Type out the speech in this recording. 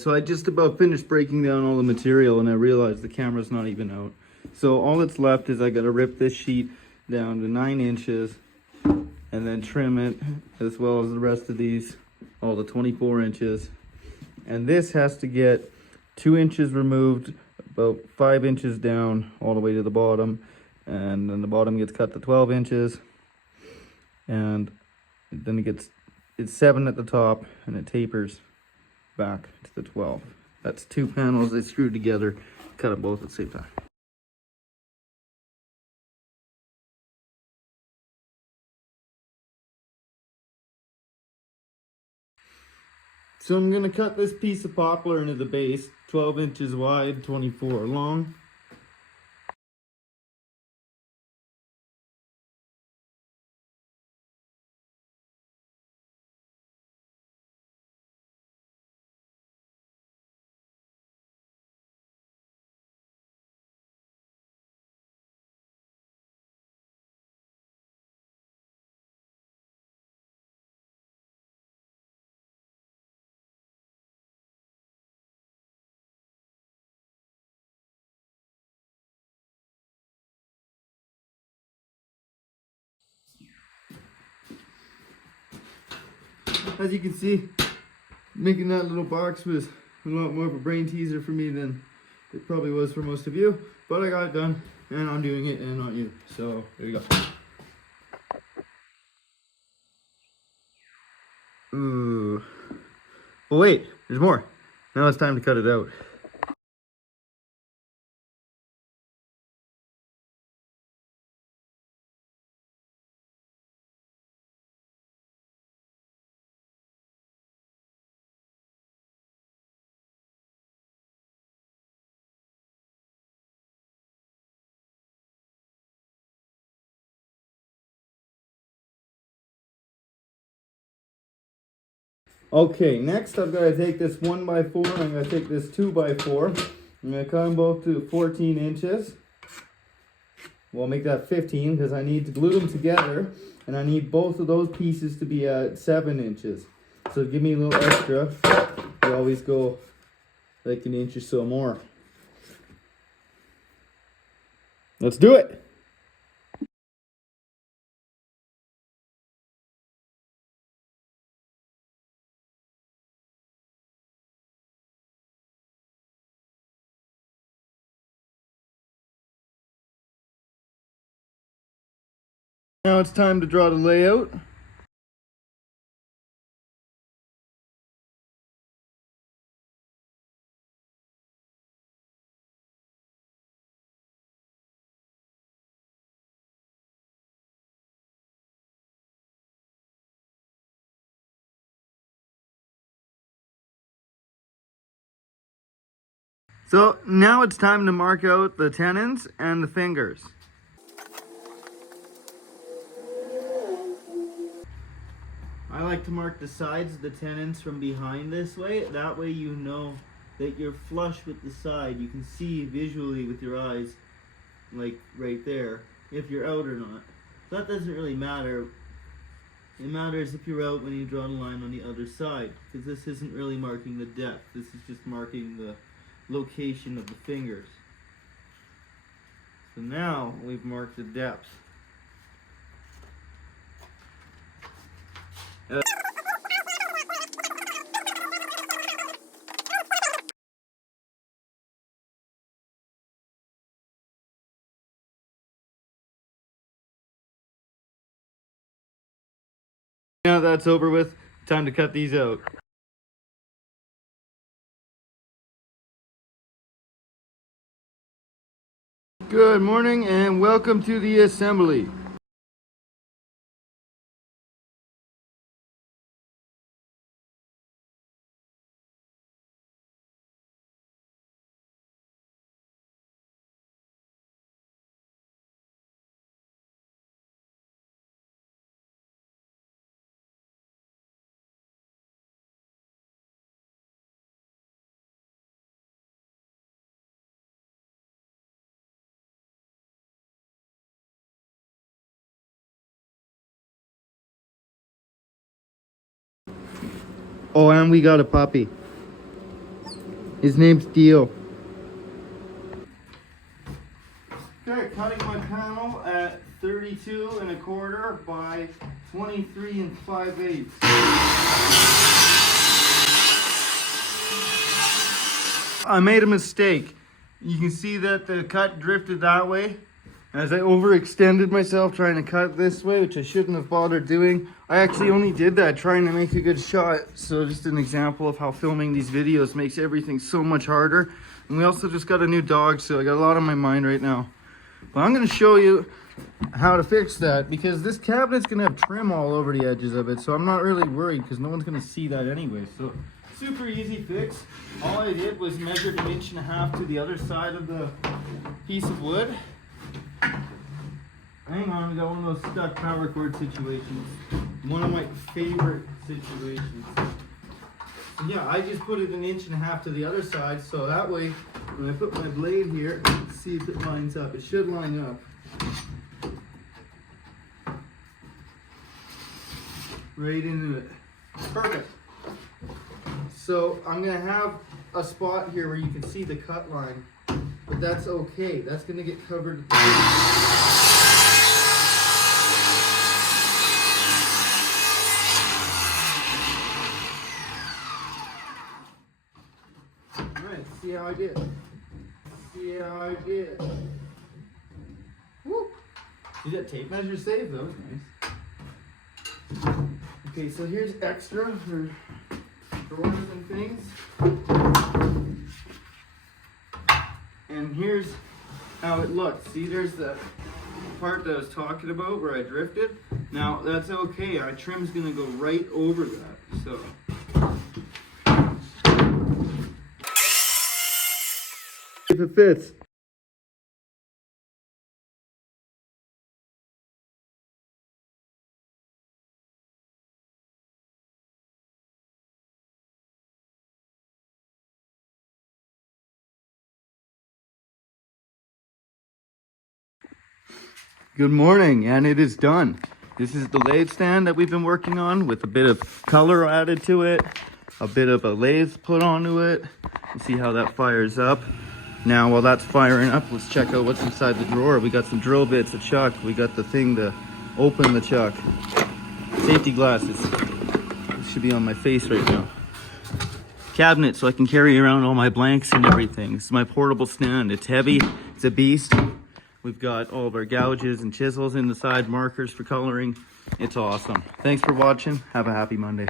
So I just about finished breaking down all the material and I realized the camera's not even out. So all that's left is I gotta rip this sheet down to 9 inches and then trim it, as well as the rest of these, all the 24 inches. And this has to get 2 inches removed, about 5 inches down all the way to the bottom, and then the bottom gets cut to 12 inches, and then it's 7 at the top and it tapers back to the 12. That's 2 panels they screwed together, cut them both at the same time. So I'm going to cut this piece of poplar into the base, 12 inches wide, 24 long. As you can see, making that little box was a lot more of a brain teaser for me than it probably was for most of you, but I got it done and I'm doing it and not you. So there you go. Ooh. But wait, there's more. Now it's time to cut it out. Okay, next I've got to take this 1x4 and I'm going to take this 2x4. I'm going to cut them both to 14 inches. Well, I'll make that 15 because I need to glue them together and I need both of those pieces to be at 7 inches. So give me a little extra. You always go like an inch or so more. Let's do it! Now it's time to draw the layout. So now it's time to mark out the tenons and the fingers. I like to mark the sides of the tenons from behind this way. That way you know that you're flush with the side. You can see visually with your eyes, like right there, if you're out or not. So that doesn't really matter. It matters if you're out when you draw the line on the other side, because this isn't really marking the depth. This is just marking the location of the fingers. So now we've marked the depth. Now that's over with, time to cut these out. Good morning and welcome to the assembly. Oh, and we got a puppy. His name's Dio. Okay, cutting my panel at 32 and a quarter by 23 and 5/8. I made a mistake. You can see that the cut drifted that way. As I overextended myself trying to cut this way, which I shouldn't have bothered doing. I actually only did that trying to make a good shot. So just an example of how filming these videos makes everything so much harder. And we also just got a new dog, so I got a lot on my mind right now. But I'm going to show you how to fix that, because this cabinet's going to have trim all over the edges of it. So I'm not really worried because no one's going to see that anyway. So super easy fix. All I did was measured 1.5 inches to the other side of the piece of wood. Hang on, we got one of those stuck power cord situations. One of my favorite situations. And yeah, I just put it 1.5 inches to the other side, so that way, when I put my blade here, let's see if it lines up. It should line up. Right into it. Perfect. So I'm gonna have a spot here where you can see the cut line, but that's okay. That's gonna get covered. Alright, see how I did. See how I did. Woo! See that tape measure saved? That was nice. Okay, so here's extra for drawers and things. And here's how it looks. See, there's the part that I was talking about where I drifted. Now, that's okay. Our trim's gonna go right over that, so. If it fits. Good morning, and it is done. This is the lathe stand that we've been working on with a bit of color added to it, a bit of a lathe put onto it. You see how that fires up. Now, while that's firing up, let's check out what's inside the drawer. We got some drill bits, a chuck. We got the thing to open the chuck. Safety glasses. This should be on my face right now. Cabinet, so I can carry around all my blanks and everything. This is my portable stand. It's heavy, it's a beast. We've got all of our gouges and chisels in the side, markers for coloring. It's awesome. Thanks for watching. Have a happy Monday.